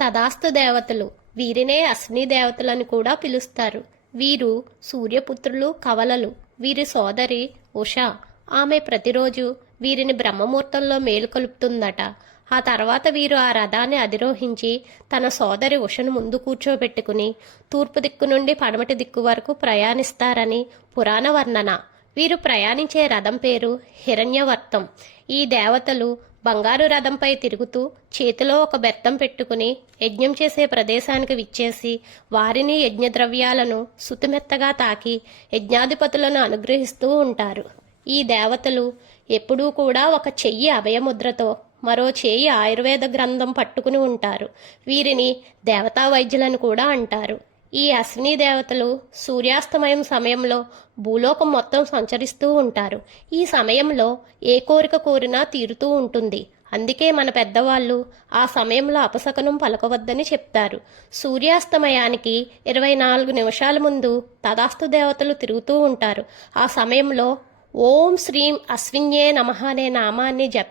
తదాస్తు దేవతలు. వీరినే అశ్విని దేవతలని కూడా పిలుస్తారు. వీరు సూర్యపుత్రులు కవలలు. వీరి సోదరి ఉష. ఆమె ప్రతిరోజు వీరిని బ్రహ్మముహూర్తంలో మేలుకొలుపుతుందట ఆ తర్వాత వీరు ఆ రథాన్ని అధిరోహించి తన సోదరి ఉషను ముందు కూర్చోబెట్టుకుని తూర్పు దిక్కు నుండి పడమటి దిక్కు వరకు ప్రయాణిస్తారని పురాణ వర్ణన వీరు ప్రయాణించే రథం పేరు హిరణ్యవర్తం. ఈ దేవతలు బంగారు రథంపై తిరుగుతూ చేతిలో ఒక బెత్తం పెట్టుకుని యజ్ఞం చేసే ప్రదేశానికి విచ్చేసి వారిని యజ్ఞ ద్రవ్యాలను సుతిమెత్తగా తాకి యజ్ఞాధిపతులను అనుగ్రహిస్తూ ఉంటారు. ఈ దేవతలు ఎప్పుడూ కూడా ఒక చెయ్యి అభయముద్రతో మరో చేయి ఆయుర్వేద గ్రంథం పట్టుకుని ఉంటారు. వీరిని దేవతా వైద్యులను కూడా అంటారు. ఈ అశ్విని దేవతలు సూర్యాస్తమయం సమయంలో భూలోకం మొత్తం సంచరిస్తూ ఉంటారు. ఈ సమయంలో ఏ కోరిక కోరినా తీరుతూ ఉంటుంది. అందుకే మన పెద్దవాళ్ళు ఆ సమయంలో అపశకనం పలకవద్దని చెప్తారు. సూర్యాస్తమయానికి ఇరవై నాలుగు నిమిషాల ముందు తదాస్తు దేవతలు తిరుగుతూ ఉంటారు. ఆ సమయంలో ఓం శ్రీం అశ్విన్యే నమః అనే నామాన్ని జప